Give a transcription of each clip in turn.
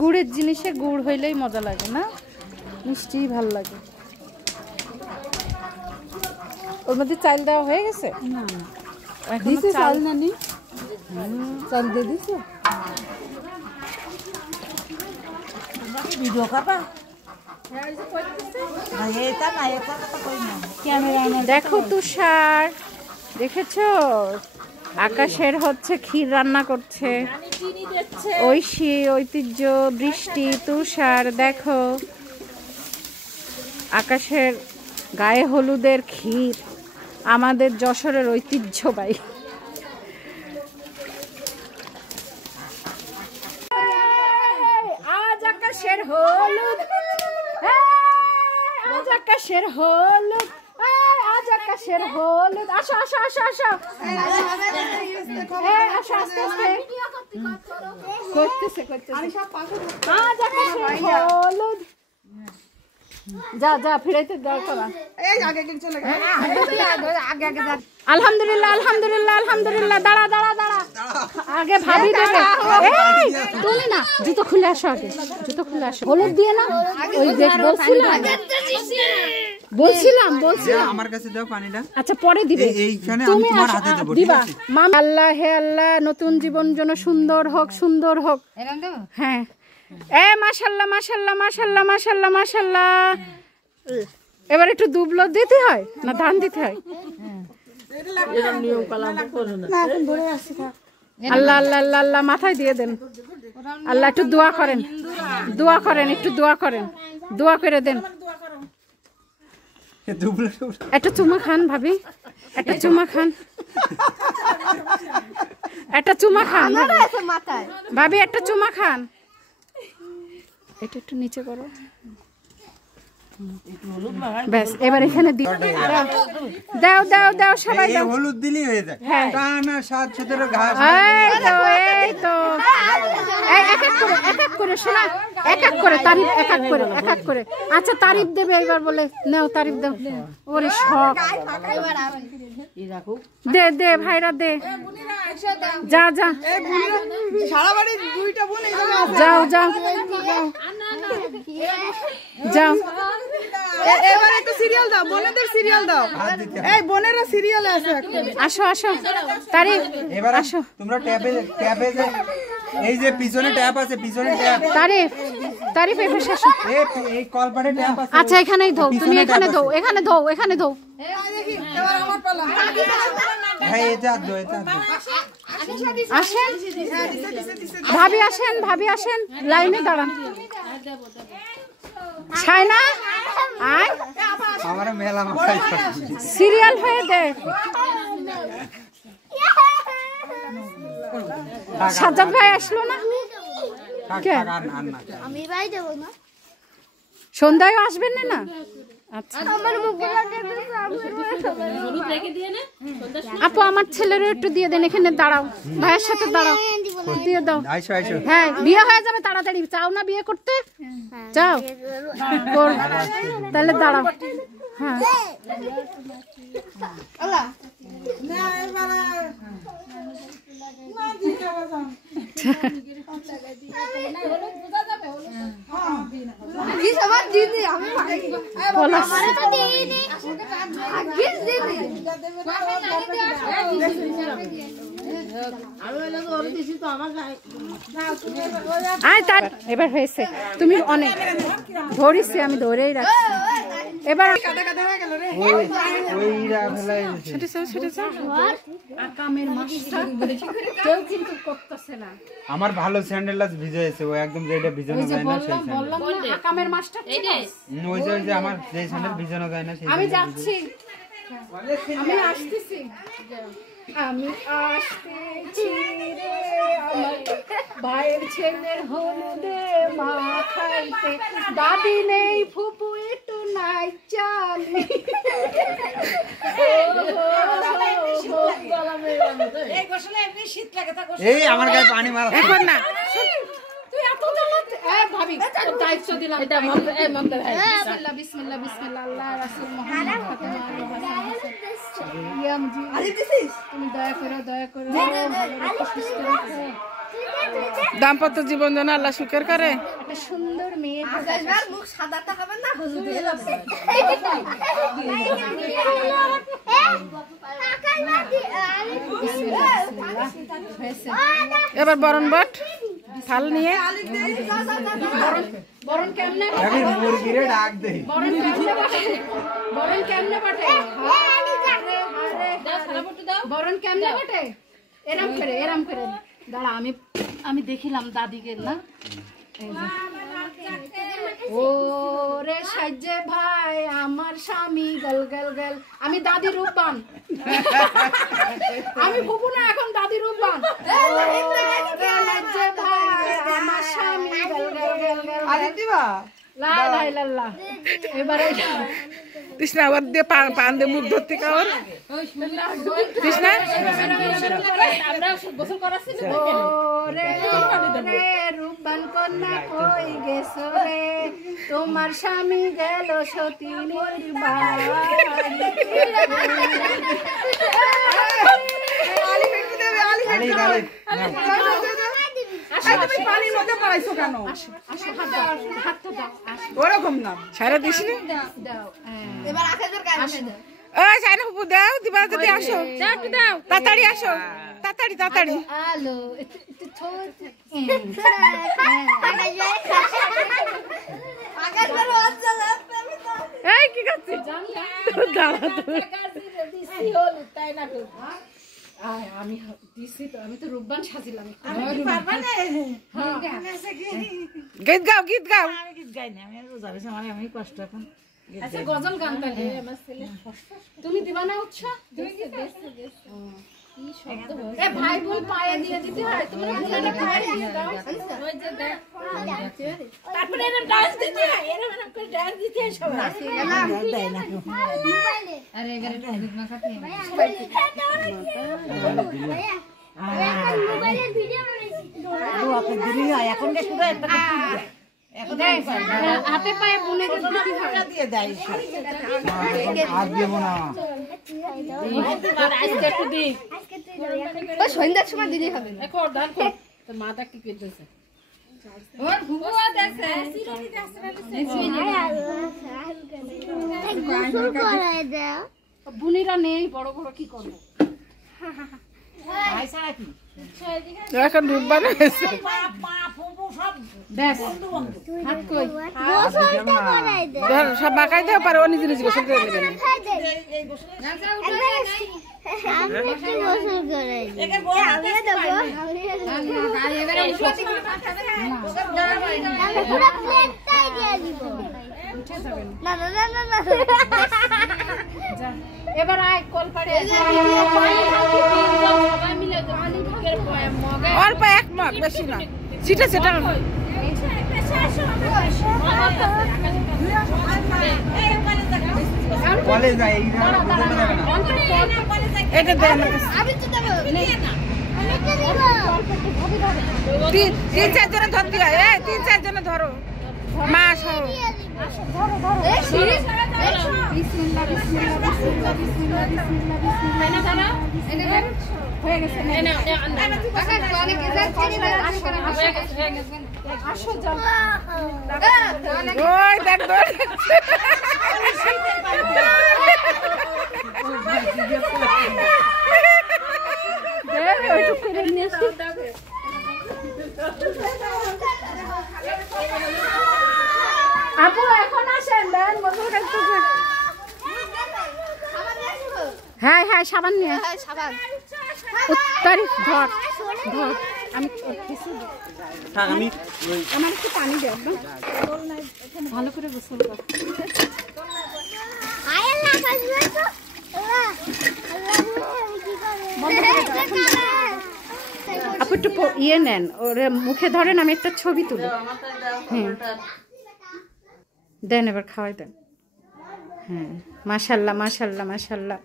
গুড়ের জিনিসে গুড় হইলেই মজা লাগে না, মিষ্টি ভাল লাগে। ওর মধ্যে চাল দেওয়া হয়ে গেছে? না না, দিছে চাল নানি, চাল দিয়ে দিছে। ভিডিও কাপা দেখো তুষার, দেখেছো আকাশের হচ্ছে ক্ষীর রান্না করছে, ঐশী, ঐতিহ্য, বৃষ্টি, তুষার। দেখো আকাশের গায়ে হলুদের ক্ষীর, আমাদের যশোরের ঐতিহ্যবাহী। আজ আকাশের হলুদ, আজ আকাশের হলুদ, আজ আকাশের হলুদ। আসো আসো আসো আসো, আসো আস্তে আস্তে করতেছে করতেছে। আজ আকাশের হলুদ, যা যা ফিরাইতে দরকার। আলহামদুলিল্লাহ আলহামদুলিল্লাহ আলহামদুলিল্লাহ। দাঁড়া দাঁড়া দাঁড়া, আগে ভাবি দেবে। তুমি না, জুতো খুলে আসো, আগে জুতো খুলে আসো। হলুদ দিয়ে না, ওই দেখ বলছিলাম বলছিলাম বলছিলাম আমার কাছে দাও পানিটা। আচ্ছা পরে দিবে, এইখানে আমি তুমি তোমার হাতে দেব, ঠিক দিবা। আছে? আল্লাহ হে আল্লাহ, নতুন জীবন যেন সুন্দর হোক, সুন্দর হোক। হ্যাঁ, এ মাশাআল্লাহ মাশাআল্লাহ মাশাআল্লাহ মাশাআল্লাহ মাশাআল্লাহ। এবার একটু দুবলো দিতে হয় না ধান দিতে হয়? আল্লাহ আল্লাহ আল্লাহ আল্লাহ, মাথায় দিয়ে দেন। আল্লাহ একটু দোয়া করেন, দোয়া করেন, একটু দোয়া করেন, দোয়া করে দেন। একটা চুমা খান ভাবি, একটা চুমা খান, একটা চুমা খান ভাবি, একটা চুমা খান। এটা একটু নিচে করো, ব্যাস। এবার এখানে দাও দাও দাও, সবাই দাও। হলুদ দিলেই হয়ে যায়। হ্যাঁ, টানা 7-17 ঘাস। এই তো এই তো, এক এক করে এক এক করে শোনা, এক এক করে তারিফ, এক এক করে এক এক করে। আচ্ছা তারিফ দেবে এবার, বলে নাও তারিফ দাও। ওরে শখ, দে দে ভাইরা দে, যা যা সারা বাড়ি দুইটা বোন যাও যাও যাও। এবার একটা সিরিয়াল দাও, বোনেদের সিরিয়াল দাও। এই বোনেরা সিরিয়ালে আছে। আসো আসো তারিফ, এবার আসো। তোমরা ট্যাপে ট্যাপে যে এই যে পিছনে ট্যাপ আছে, পিছনে ট্যাপ। তারিফ তারিফ এই পাশে আসো। এই কলপারে ট্যাপ আছে। আচ্ছা এখানেই ধো, তুমি এখানে ধো, এখানে ধো, এখানে ধো। এবার আমার পালা। হ্যাঁ, এটা দাও, এটা দাও। আসেন ভাবি, আসেন ভাবি, আসেন, লাইনে দাঁড়ান। ছাইনা আয়, আমার মেলা মাথায় সিরিয়াল হয়ে দে। সাজ্জাদ ভাই আসলো না? কে? আমি ভাই দেব না, সন্ধ্যায় আসবেন না? আচ্ছা আমার মুখে আপু, আমার ছেলেরও একটু দিয়ে দেন, এখানে দাঁড়াও, ভাইয়ের সাথে দাঁড়াও, দিয়ে দাও। আইসো আইসো। হ্যাঁ, বিয়ে হয়ে যাবে তাড়াতাড়ি। চাও না বিয়ে করতে? চাও, তাহলে দাঁড়াও। হ্যাঁ এবার হয়েছে, তুমি অনেক ধরিস, আমি ধরেই রাখছি। এবার আমার ভালো স্যান্ডেল আছে, ভিজে আছে, ও একদম যেটা ভিজানো যায় না সেই স্যান্ডেল। আকামের মাস্টার ওই যে আমার যে স্যান্ডেল ভিজানো যায় না সেই। আমি যাচ্ছি, আমি আসতেছি, আমি আসতেছি রে আমার ভাইয়ের ছেলের হলুদে মাখাইতে, দাদি নেই ফুপু একটু নাই চালি। এই আমার গায়ে পানি মারা। এখন না, তুই এত জ্বালাতে ভাবি, দায়িত্ব দিলাম। বিসমিল্লাহ বিসমিল্লাহ বিসমিল্লাহ, আল্লাহ রাসূল মুহাম্মদ ফাতেমা ইয়াম জি, তুমি দয়া করে সুস্থ রাখো। দাম্পত্য জীবন যেন আল্লাহ সুখের করে। একটা সুন্দর মেয়ে মুখ সাদাটা খাবেন না হলুদ হয়ে যাবে। এবার বরণ বট থাল নিয়ে বরণ কেমনে আমি মুরগিরে ডাক দেই। বরণ কেমনে বটে বরণ কেমনে বটে এরম করে দাঁড়া আমি দেখিলাম দাদিকে না ও রে সাজ্জে ভাই আমার স্বামী গল গল গল আমি দাদি রূপবান আমি বুবু না এখন দাদি রূপবান সাজ্জে ভাই আমার স্বামী গল গল গল গল আদিতিবা লা লা লা এবারে তৃষ্ণা আবার দিয়ে পান দিয়ে মুখ ধরতে কাওর তৃষ্ণা রূপবান কন্যা কই গেছো রে তোমার স্বামী গেল সতীনের বাড়ি আলি গালি তুমি পানির মধ্যে পড়াইছো কেন ওরকম না সারা দিস নি এবার আখেদের কাজ ওই সাইনা ফুপু দাও দিবা যদি আসো দাও তাড়াতাড়ি আসো তাড়াতাড়ি আলো একটু ছোট এই কি করছিস দাঁড়া তো আমি দিছি তো আমি তো রূপবান সাজিলাম গীত গাও আচ্ছা গজল গান তাহলে আমার ছেলে তুমি দিবা না উৎসাহ এ ভাই বোন পায়ে দিয়ে দিতে হয় তুমি ছেলেটা পায়ে দিয়ে দাও ওই যে দেখ তারপরে এরকম ডান্স দিতে হয় এরকম করে ডান্স দিতে হয় সবাই আরে এগারে হাদিস মাখা খেয়ে মোবাইলের ভিডিও বানাইছি হাতে পায়ে বুনে দিয়ে না সন্ধ্যার সময় দিদি হবে তোর মাথা কি করতেছে বুনিরা নেই বড় বড় কি করবো এখন রূপবান হয়েছে দেখ হাত কই ধর সব মাখাই দেওয়া পারে ও নিজে নিজে গোসল করে নেবেন এবার আয় কল পাড়ে অল্প এক মগ বেশি না সেটা সেটা কলেজ যাই এটা দে আমার কাছে। তিন চার জনে ধরতে হয় তিন চার জনে ধরো মা সহ হয়ে গেছে আসো যাও ওই দেখ ধর আপু এখন আসেন দেন গোসল করতেছে হ্যাঁ হ্যাঁ সাবান নিয়ে সাবান উত্তরি ধর ধর আমি আমি আমার একটু পানি দে একদম ভালো করে গোসল কর আয় না কাজবে তো আপু একটু ইয়ে নেন ওরে মুখে ধরেন আমি একটা ছবি তুলি হ্যাঁ দেন এবার খাওয়াই দেন হ্যাঁ মাশাল্লাহ মাশাল্লাহ মাশাল্লাহ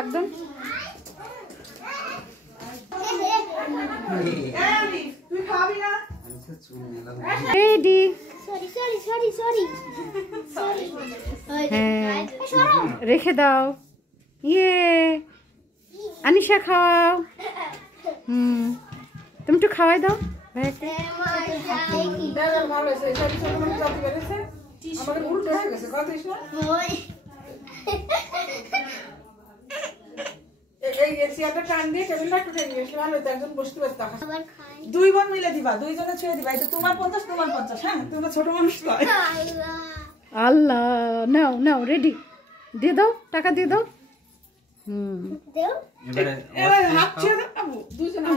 একদম তুই খাবি না রেডি হ্যাঁ রেখে দাও ইয়ে আনিশা খাওয়াও। তুমি একটু খাওয়াই দাও ভাইয়াকে। দুই বোন মিলে দিবা, দুইজনে ছুঁয়ে দিবা। এটা তোমার 50 তোমার 50। হ্যাঁ, তোমরা ছোট মানুষ নয়। আল্লাহ নাও নাও রেডি দিয়ে দাও, টাকা দিয়ে দাও। এবার হাত ছুঁয়ে দাও আবু, দুইজনে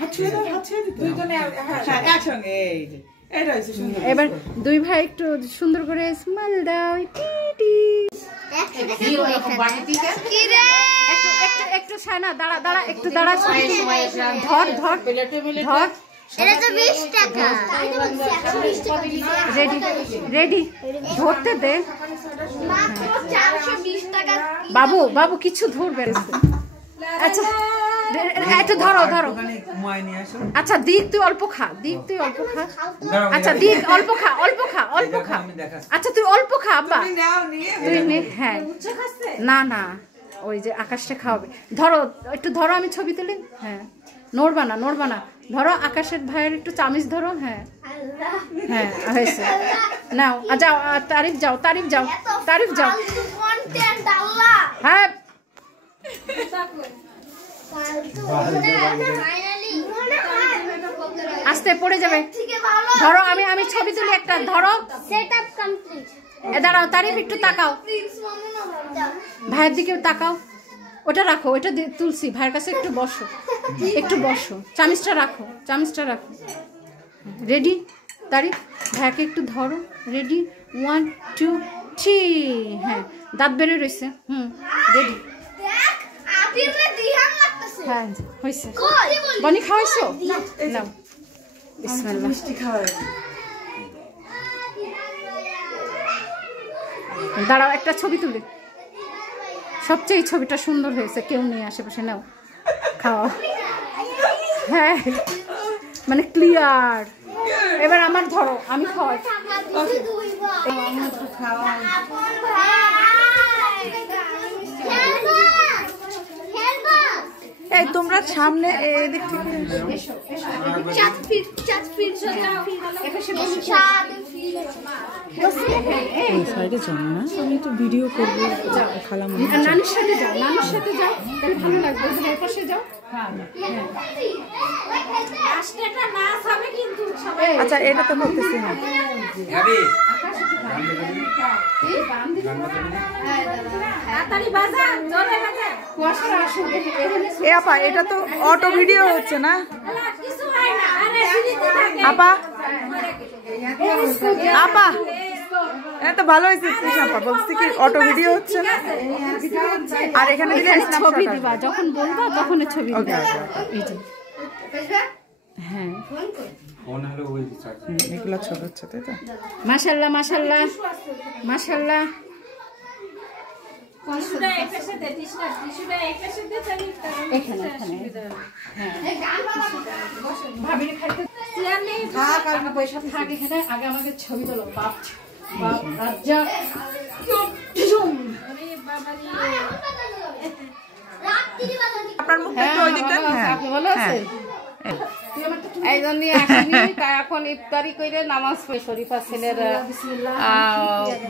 হাত ছুঁয়ে দাও, হাত ছুঁয়ে দিতে দুইজনে। হ্যাঁ, একসঙ্গে। এই যে এটা হইছে সুন্দর। এবার দুই ভাই একটু সুন্দর করে স্মাইল দাও। টিটি একটু একটু একটু সানা দাঁড়া দাঁড়া একটু দাঁড়া। ধর ধর ধর। এটা তো 20 টাকা। রেডি রেডি ধরতে দে। মাত্র 420 টাকা। বাবু বাবু কিছু ধরবে না। আচ্ছা একটু ধরো ধরো। আচ্ছা দিক তুই অল্প খা, দিক তুই অল্প খা। আচ্ছা দিক অল্প খা, অল্প খা, অল্প খা। আচ্ছা তুই অল্প খা আব্বা, তুই নে। হ্যাঁ না না ওই যে আকাশটা খাওয়াবে। ধরো একটু ধরো, আমি ছবি তুলি। হ্যাঁ নড়বা না নড়বা না। ধরো আকাশের ভাইয়ের একটু চামিচ ধরো। হ্যাঁ হ্যাঁ হয়েছে নাও। যাও তারিফ যাও, তারিফ যাও, তারিফ যাও। কন্টেন্ট আল্লাহ। হ্যাঁ ফাইনালি আস্তে পড়ে যাবে। থেকে ভালো। ধরো আমি আমি ছবি তুলি একটা। ধরো সেটআপ কমপ্লিট। দাঁড়াও তারিফ একটু তাকাও, প্রিন্স মামু না দাও। ভাইয়ের দিকে তাকাও। ওটা রাখো, ওটা তুলসী ভাইয়ের কাছে একটু বসো, একটু বসো। চামিচটা রাখো, চামিচটা রাখো। রেডি তারিফ ভাইয়াকে একটু ধরো। রেডি 1 2 3। হ্যাঁ দাঁত বেড়ে রয়েছে। রেডি। দেখ আপিলে দিহান লাগতেছে। হ্যাঁ হয়েছে। কই বনি খাওয়াইছো? নাও বিসমিল্লাহ। মিষ্টি খাওয়াই। দাঁড়াও একটা ছবি তুলি। সবচেয়ে এই ছবিটা সুন্দর হয়েছে, কেউ নেই আশেপাশে। নাও খাওয়া। হ্যাঁ মানে ক্লিয়ার। এবার আমার ধরো, আমি খাওয়াই। এই তোমরা সামনে এদিক থেকে সাইডে যাও না, আমি একটু ভিডিও করবো। খালাম নানির সাথে যাও, নানির সাথে যাও, তাহলে ভালো লাগবে। ভাইয়ের পাশে যাও। আচ্ছা এটা তো করতেছি না। এ আপা এটা তো অটো ভিডিও হচ্ছে না আপা? আপা এটা তো ভালো হয়েছে। আপা বলছি কি অটো ভিডিও হচ্ছে না? আর এখানে ছবি দিবা, যখন বলবা তখন ছবি দিবা। এই যে হ্যাঁ এগুলো ছোট হচ্ছে তাই তো। মাশাআল্লাহ মাশাআল্লাহ মাশাআল্লাহ। এখানে এখানে ভাবির খাইতে থাক আর পয়সা থাক এখানে। আগে আমাকে ছবি তোলো। বাপ বাপ রাজ্জা আপনার মুখটা একটু ওই দিকটা। হ্যাঁ আপনি ভালো আছেন? এই জন্যই আসিনি। তাই এখন ইফতারি করে নামাজ পড়ে শরীফা ছেলের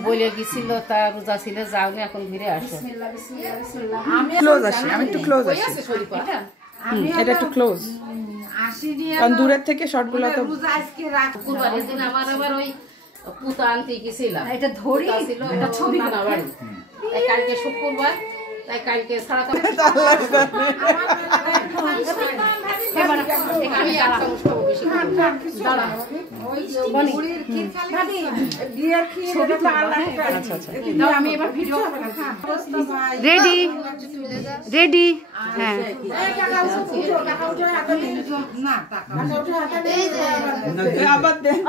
বলে গেছিল, তা রোজা ছিল, যাওনি, এখন ঘুরে আসো। ক্লোজ আসি, আমি একটু ক্লোজ আসি। এটা একটু ক্লোজ, কারণ দূরের থেকে শর্টগুলো তো। শুক্রবারের দিন আমার আবার ওই পুতা আনতে গেছিলাম। এটা ধরি ছিল এটা ছবি না বাড়ি। তাই কালকে শুক্রবার, তাই কালকে সারা আমি এবার ভিডিও রেডি রেডি। হ্যাঁ আবার দেন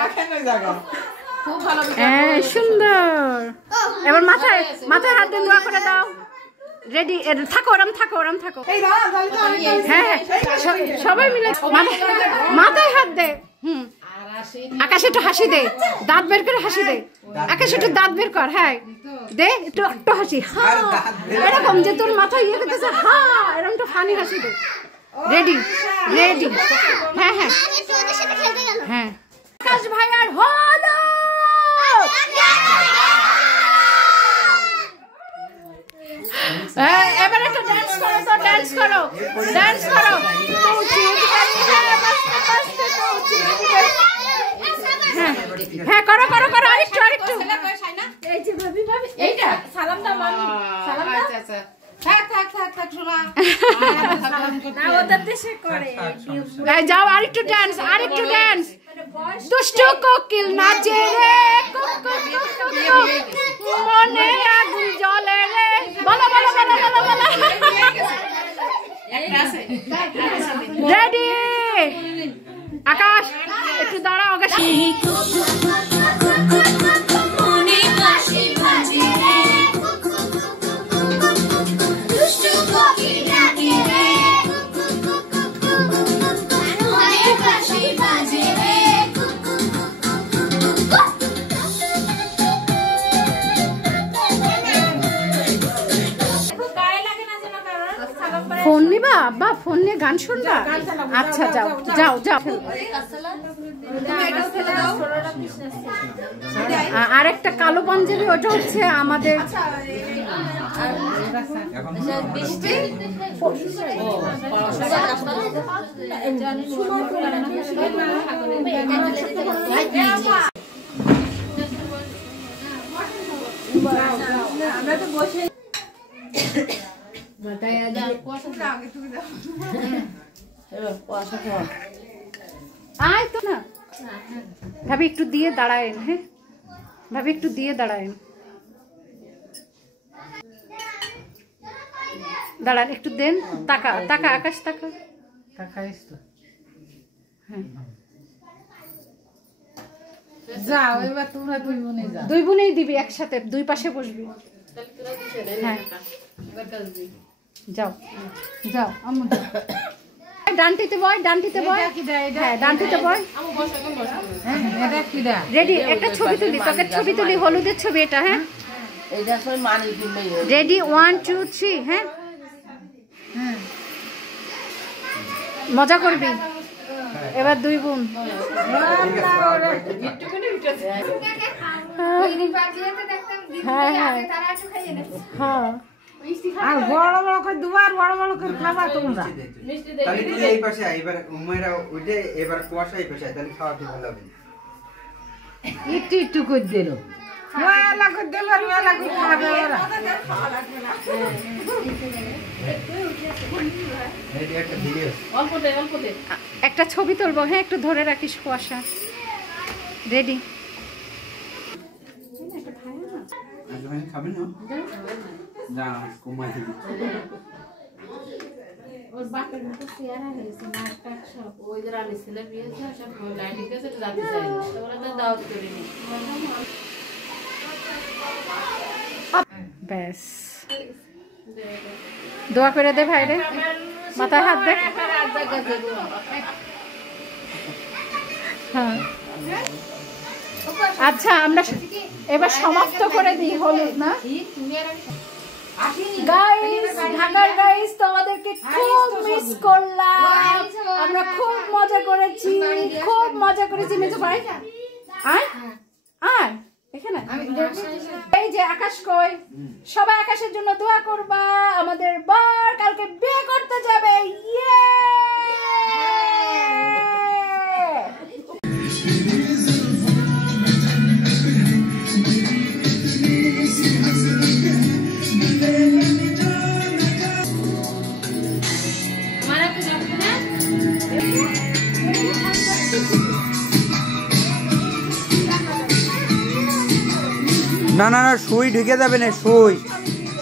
রাখেন ওই জায়গা। হ্যাঁ সুন্দর। এবার মাথায় মাথায় হাত দিয়ে দোয়া করে দাও। রেডি থাকো, ওরম থাকো, ওরম থাকো। হ্যাঁ হ্যাঁ সবাই মিলে মাথায় হাত দে। আকাশ একটু হাসি দে, দাঁত বের করে হাসি দে। আকাশ একটু দাঁত বের কর, হ্যাঁ দে একটু একটু হাসি, হ্যাঁ এরকম যে তোর মাথায় ইয়ে করতেছে, হ্যাঁ এরকম একটা ফানি হাসি দে। রেডি রেডি, হ্যাঁ হ্যাঁ হ্যাঁ। আকাশ ভাইয়ার হলো এবার একটা ডান্স করো তো, ডান্স করো, ডান্স করো। হ্যাঁ হ্যাঁ করো করো করো, আরেকটু আরেকটু। এই যে ভাবি ভাবি এইটা সালাম দাও মামি, সালাম দাও। আচ্ছা আচ্ছা, থাক থাক থাক থাক শোনা, না ওদের দেশে করে। যাও আরেকটু ডান্স, আরেকটু ডান্স। দুষ্টু কোকিল নাচে রে, মনে আগুন জ্বলে রে। বলো বলো বলো বলো বলো। রেডি আকাশ একটু দাঁড়াও, আকাশ ফোন নিবা আব্বা, ফোন নিয়ে গান শুনবা? আচ্ছা যাও যাও যাও। আরেকটা কালো পাঞ্জাবি, ওটা হচ্ছে আমাদের আমরা তো বসে আয় তো না ভাবি, একটু দিয়ে দাঁড়ায়েন। হ্যাঁ ভাবি একটু দিয়ে দাঁড়ায়েন, দাঁড়ান একটু দেন। তাকা তাকা আকাশ তাকা, হ্যাঁ যাও এবার তোমরা দুই বোনে যাও। দুই বোনেই দিবি একসাথে, দুই পাশে বসবি। হ্যাঁ যাও যাও আম্মু, ডানটিতে বয়, ডানটিতে বয়, হ্যাঁ ডানটিতে বয়। এটা কি দা? রেডি, একটা ছবি তুলি, তোকে ছবি তুলি, হলুদের ছবি এটা। হ্যাঁ এইটা সব মানি কিনবে। রেডি 1 2 3, হ্যাঁ মজা করবি এবার দুই বোন। হ্যাঁ হ্যাঁ হ্যাঁ, আর বড় বড় করে দুবার বড় বড় করে খাবা তোমরা। তাহলে তুই এই পাশে আয়, এবার উমেরা ওইটা, এবার কুয়াশা এই পাশে আয়, তাহলে খাওয়া ঠিক ভালো হবে। একটু একটু করে দিল, মেলা করে দিল, মেলা করে খাবে ওরা। এই একটা ভিডিও, অল্পতে অল্পতে একটা ছবি তুলবো। হ্যাঁ একটু ধরে রাখিস কুয়াশা। রেডি, খাবেন না? যা কুমাই দিবি। ওর বাপের মতো চেহারা হয়েছে, নাক টাক সব। ওই যে রানী ছেলে বিয়ে সব লাইটিং গেছে, যাতে চাই না, ওরা তো দাওয়াত করিনি। ব্যাস দোয়া করে দে ভাইরে, মাথায় হাত দে। হ্যাঁ আচ্ছা আমরা এবার সমাপ্ত করে দিই হলুদ না। গাইস, ঢাকার গাইস তোমাদেরকে খুব মিস করলাম, আমরা খুব মজা করেছি, খুব মজা করেছি। মেজো ভাই আয় আয় এখানে। এই যে আকাশ কই, সবাই আকাশের জন্য দোয়া করবা। আমাদের বর কালকে বিয়ে করতে যাবে। ইয়ে না না না, সুই ঢুকে যাবে না, সুই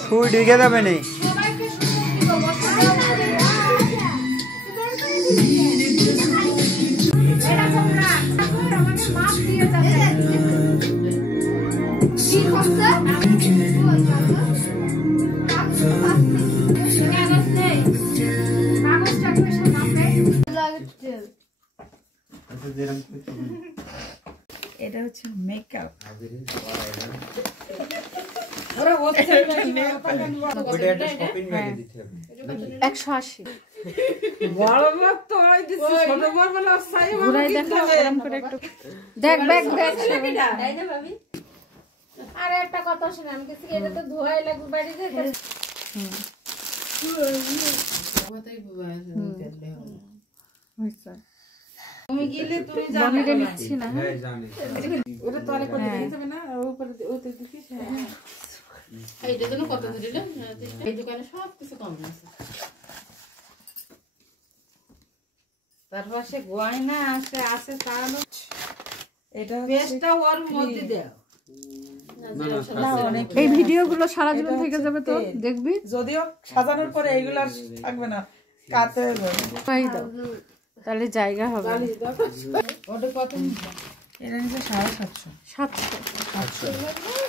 সুই ঢুকে যাবে না। লাগছে এটা হচ্ছে মেকআপ। ওইটা একটা শপিং ব্যাগে দিতে হবে 180 বড় বড় তো ওই দিছি, ছোট বড় বড় সাইজ ঘুরাই দেখা এরকম করে একটু দেখ ব্যাগ ব্যাগ তাই না ভাবি? আর একটা কথা শুনে আমি কিছু এটা তো ধোয়াই লাগবে বাড়ি যেতে। তুমি গেলে তুমি বনিরে নিচ্ছি না হ্যাঁ জানি ওটা তোয়ালে করে দিতে হবে না, আর উপরে ওতে দিছিস। হ্যাঁ এইটা জন্য কত দিলে এই দোকানে সব কিছু কম আছে। তারপর সে গয়না আছে তাহলে এটা পেস্টটা ওর মধ্যে দাও। এই ভিডিওগুলো সারা জীবন থেকে যাবে তো দেখবি যদিও সাজানোর পরে এইগুলো আর থাকবে না, কাতে হয়ে যাবে। পাই দাও তাহলে জায়গা হবে ওটা কত? এটা নিচে 750। 700